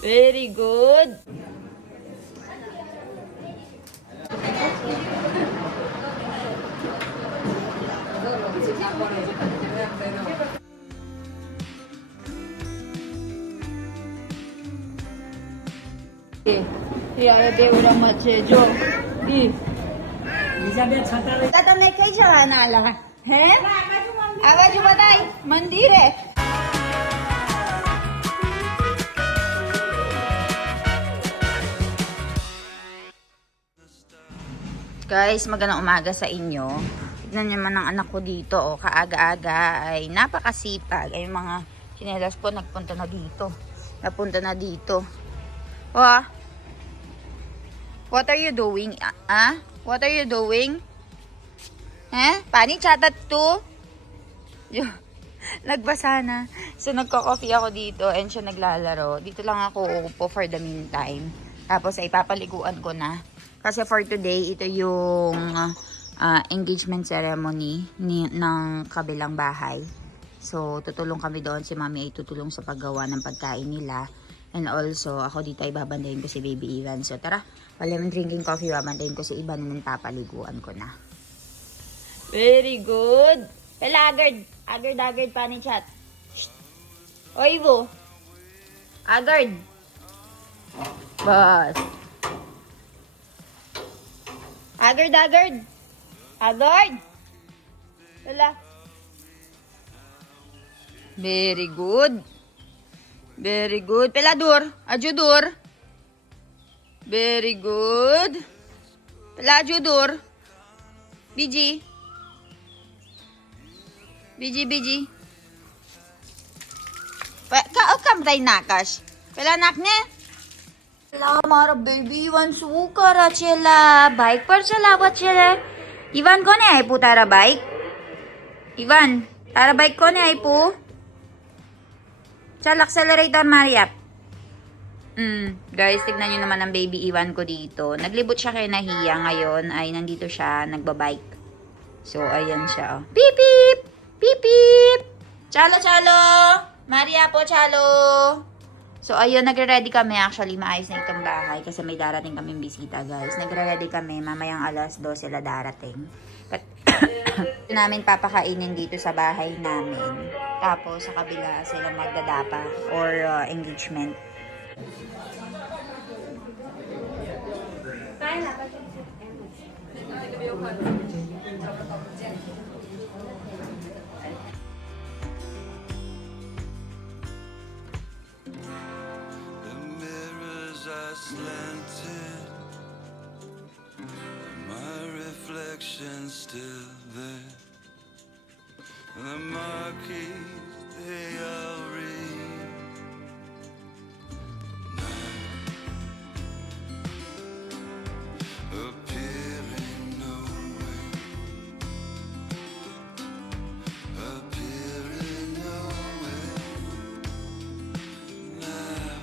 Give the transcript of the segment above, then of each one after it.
Very good. देवरा मत है जो आता नहीं कई जगह आला है आवाज बताई मंदिर है. Guys, magandang umaga sa inyo. Tignan niyo naman ang anak ko dito. Oh, kaaga-aga ay napakasipag. Ay mga chinelas po nagpunta na dito. Napunta na dito. Oh, what are you doing? Ah? What are you doing? Pani chatat to? Nagbasa na. So, nagko-coffee ako dito and siya naglalaro. Dito lang ako uupo for the meantime. Tapos ay papaliguan ko na. Kasi for today, ito yung engagement ceremony ng kabilang bahay. So, tutulong kami doon. Si Mami ay tutulong sa paggawa ng pagkain nila. And also, ako dito ay babandayin ko si Baby Ivan. So, tara. While I'm drinking coffee, babandayin ko si Ivan and papaliguan ko na. Very good. Kala, agard. Agard, pani chat. Oy, Ivo. Agard. Bas. Agard. Agard. Wala. Very good. Very good. Peladur. Ajudur. Very good. Pelajudur. Biji. Biji. Kam tay nakas. Pela nakne. हमारा baby even शू करा चला बाइक पर चलावत चले. इवन कोने आईपू तारा bike? Even तारा बाइक कोने आईपू? चल accelerator Mariap. Guys, tignan nyo naman ang baby Ivan ko dito. Naglibot siya kay Nahiya. Ngayon ay nandito siya nagbabike. So ayan siya. Oh. Beep beep. Beep beep. Chalo. Maria po chalo. So, ayun, nagre-ready kami. Actually, maayos na itong bahay kasi may darating kaming bisita, guys. Nagre-ready kami. Mamayang alas 2 sila darating. But, namin papakainin dito sa bahay namin. Tapos, sa kabila sila magdadapa or engagement. Slanted, my reflection still there. The marquees they all read. Appearing nowhere. Appearing nowhere. Now.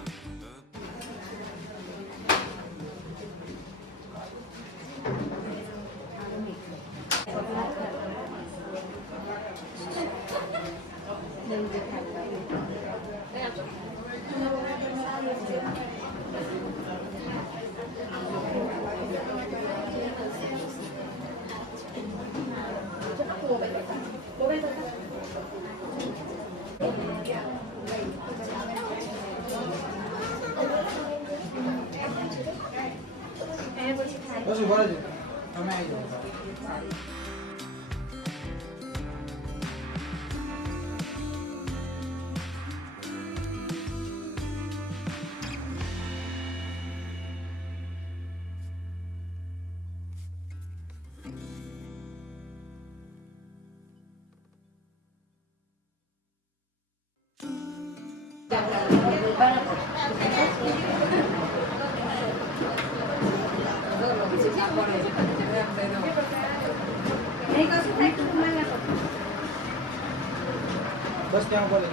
बस क्या बोले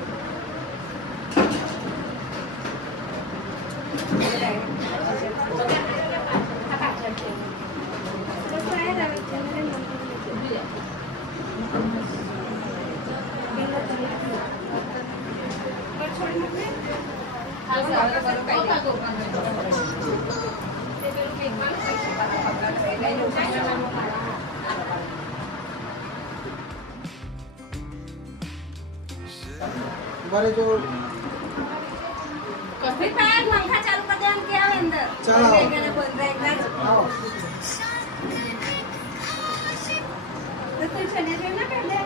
बरे जो पंखा चालू कर दे हम क्या है अंदर चलो। बोल रहे हैं आओ तो तू चने दे ना पहले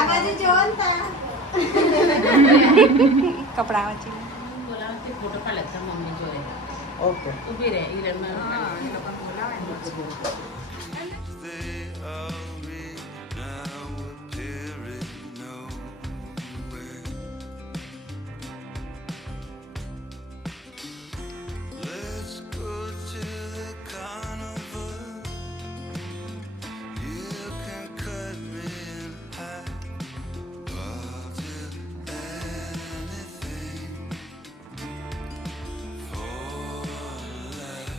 आवाज जोन था કપડા વાંચી फोटो काढायचा मम्मी जो आहे ओके उभी रे इकडे They all read now appearing nowhere. Let's go to the carnival. You can cut me in half. I'll do anything for a laugh.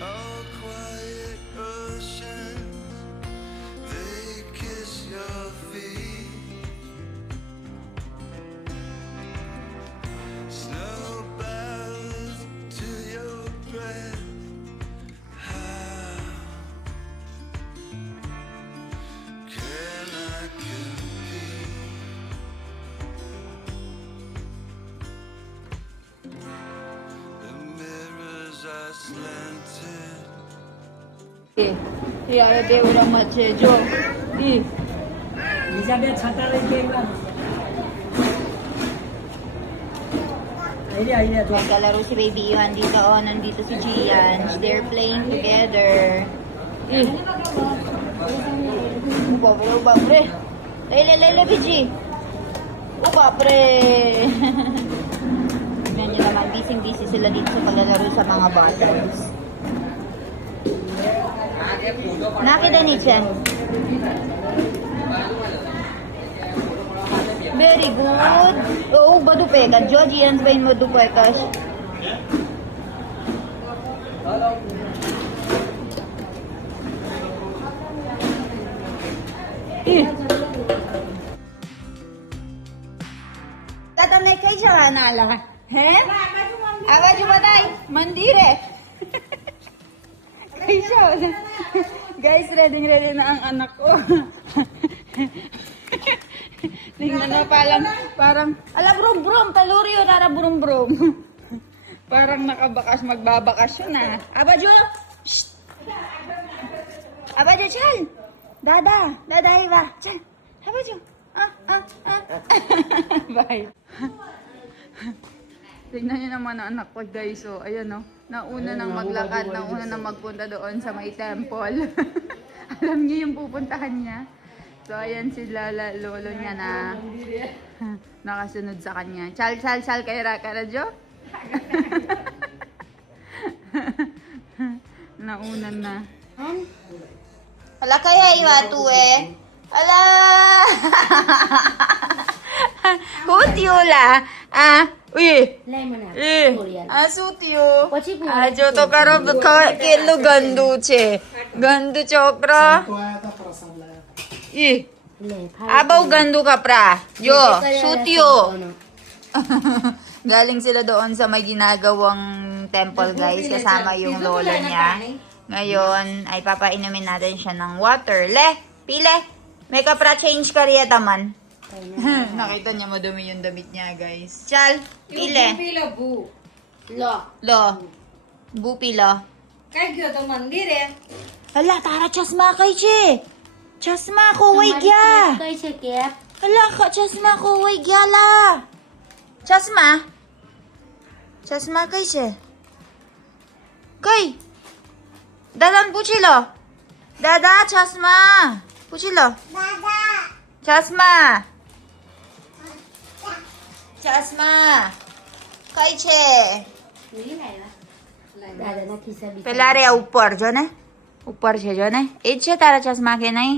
Oh, quiet oceans, they kiss your feet. Snow bows to your breath. How can I compete? The mirrors are slanted. યાર દેવડામાં છે જો બીજા છાતા લઈ ગયા આઈડિયા જો Naglalaro si Baby Iwan dito. Oh, nandito si Gian. They're playing together. Babre, babre. Lele, Biji. Babre. Tignan nyo naman, busy sila dito sa paglalaro sa mga bottles. Nakita ni Chen. Very good. Oh, badupekas. Georgie, yan ba yung madupekas? Tatanay kayo siya, nala. He? Awa jumatay. Mandire. Kayo siya, wala. Guys, ready na ang anak ko. Tingnan mo, parang, ala brum-brum, taluryo, tara brum-brum. Parang nakabakas, magbabakasyon na. Aba, Juno! Shh! Aba, Juno, Chal! Dada, Iva, Chal! Aba, Juno! Bye. Tingnan niyo naman ang anak ko, guys. So, ayan, no. Nauna nang maglakad, nauna nang magpunta doon sa may temple. Alam niyo yung pupuntahan niya. So, ayan sila, lolo niya na nakasunod sa kanya. Chal, kay Radyo? Naunan na. Ala kaya iwatu eh. Ala! Hutiola. Uy. Asutio. जो तो करो केलो गंदू छे गंदू चोकरा तो आया था प्रसाद लाया था 이 abaw gando kapra yo sutyo galing sila doon sa may ginagawang temple guys kasama yung lolo niya ngayon ay papainumin natin siya ng water pile may kapra change ka riya taman nakita niya madumi yung damit niya guys chal pile lo Bupila. काय घेऊ तो मंदिर आहे Hala, tara chasma kay che. Chasma ko way gya. कैसे क्या Hala ka chasma ko way gya la. Chasma. Chasma kay che. Kay. Dadan puchilo. Dada chasma. Puchilo. Dada. Chasma. Chasma. Kay che. नहीं लाया दादा ना खिसा भी પેલા રે ઉપર જો ને ઉપર છે જો ને એ જ છે તારા ચશ્મા કે નહીં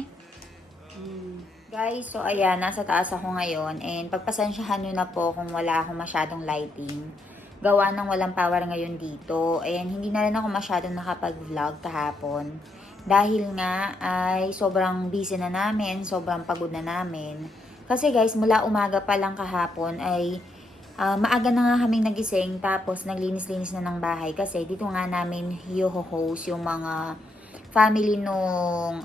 guys so ayan nasa taas ako ngayon and pagpasensyahan nyo na po kung wala akong masyadong lighting gawa ng walang power ngayon dito and hindi na rin ako masyadong nakapag vlog kahapon dahil nga ay sobrang busy na namin sobrang pagod na namin kasi guys mula umaga pa lang kahapon ay maaga na nga kaming nagising tapos naglinis-linis na ng bahay kasi dito nga namin i-host yung mga family nung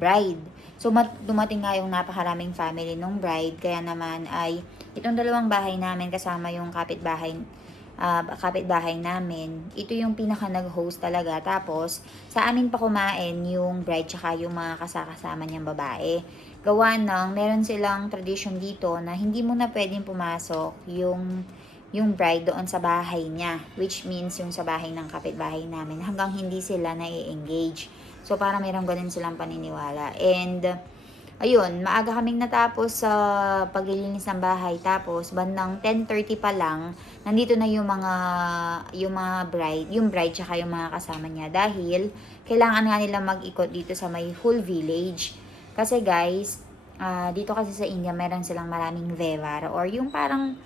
bride. So dumating nga yung napakaraming family nung bride kaya naman ay itong dalawang bahay namin kasama yung kapitbahay namin. Ito yung pinaka nag-host talaga. Tapos sa amin pa kumain yung bride tsaka yung mga kasama niyang babae. Gawa ng meron silang tradition dito na hindi mo na pwedeng pumasok yung bride doon sa bahay niya. Which means yung sa bahay ng kapitbahay namin hanggang hindi sila na-engage. So para meron ganun silang paniniwala. And ayun, maaga kaming natapos sa paglilinis ng bahay. Tapos bandang 10:30 pa lang, nandito na yung bride tsaka yung mga kasama niya. Dahil kailangan nga nila mag-ikot dito sa may whole village. Kasi guys, dito kasi sa India, meron silang maraming vevar or yung parang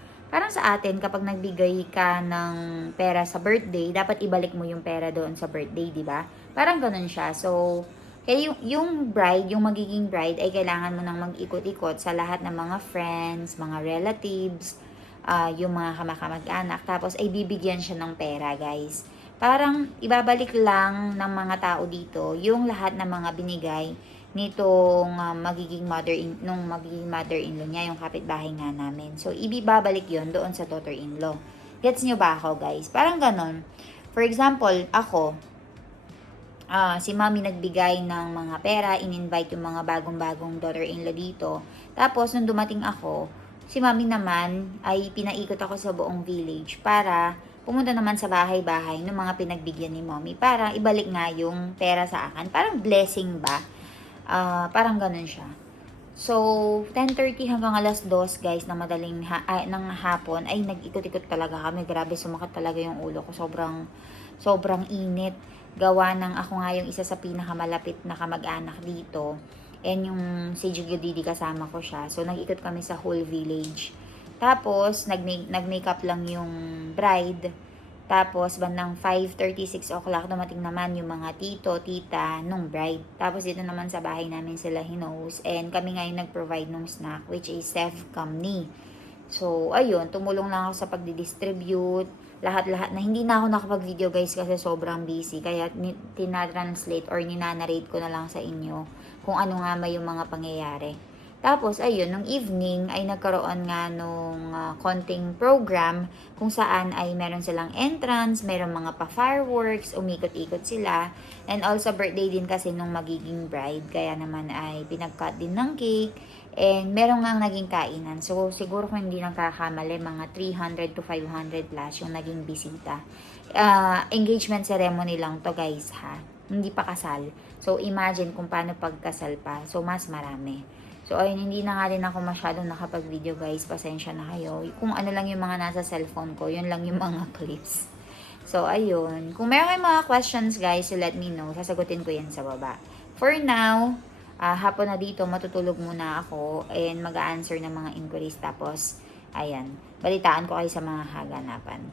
sa atin, kapag nagbigay ka ng pera sa birthday, dapat ibalik mo yung pera doon sa birthday, di ba? Parang ganun siya. So, kaya yung bride, yung magiging bride, ay kailangan mo nang mag-ikot-ikot sa lahat ng mga friends, mga relatives, yung mga kamag-anak. Tapos, ay bibigyan siya ng pera, guys. Parang ibabalik lang ng mga tao dito yung lahat ng mga binigay nitong magiging mother-in-law niya, yung kapitbahay nga namin. So, ibabalik yon doon sa daughter-in-law. Gets nyo ba ako, guys? Parang ganon. For example, ako, si mami nagbigay ng mga pera, in-invite yung mga bagong-bagong daughter-in-law dito. Tapos, nung dumating ako, si mami naman ay pinaikot ako sa buong village para pumunta naman sa bahay-bahay ng mga pinagbigyan ni mommy para ibalik nga yung pera sa akin. Parang blessing ba? Parang ganun siya. So, 10:30 hanggang alas 2 guys, na ng hapon, ay nag-ikot-ikot talaga kami. Grabe, sumakit talaga yung ulo ko. Sobrang init. Gawa ng ako nga yung isa sa pinakamalapit na kamag-anak dito. And yung si Jugyo Didi kasama ko siya. So, nag-ikot kami sa whole village. Tapos, nag-makeup lang yung bride. Tapos, bandang 5:30, 6 o'clock, dumating naman yung mga tito, tita, nung bride. Tapos, dito naman sa bahay namin sila hinos. And kami nga yung nag-provide nung snack, which is Sef Kamni. So, ayun, tumulong lang ako sa pagdidistribute. Lahat-lahat na. Hindi na ako nakapag-video guys kasi sobrang busy. Kaya tinatranslate or ninanarrate ko na lang sa inyo kung ano nga may yung mga pangyayari. Tapos, ayun, nung evening ay nagkaroon nga nung konting program kung saan ay meron silang entrance, meron mga pa-fireworks, umikot-ikot sila. And also, birthday din kasi nung magiging bride. Kaya naman ay pinag-cut din ng cake. And meron nga naging kainan. So, siguro kung hindi nagkakamali, mga 300 to 500 plus yung naging bisita. Engagement ceremony lang to guys ha. Hindi pa kasal. So, imagine kung paano pagkasal pa. So, mas marami. So, ayun, hindi na nga rin ako masyadong nakapag-video guys. Pasensya na kayo. Kung ano lang yung mga nasa cellphone ko, yun lang yung mga clips. So, ayun. Kung meron kayong mga questions guys, so let me know. Sasagutin ko yan sa baba. For now, hapon na dito, matutulog muna ako and mag-a-answer ng mga inquiries. Tapos, ayan, balitaan ko kayo sa mga haganapan.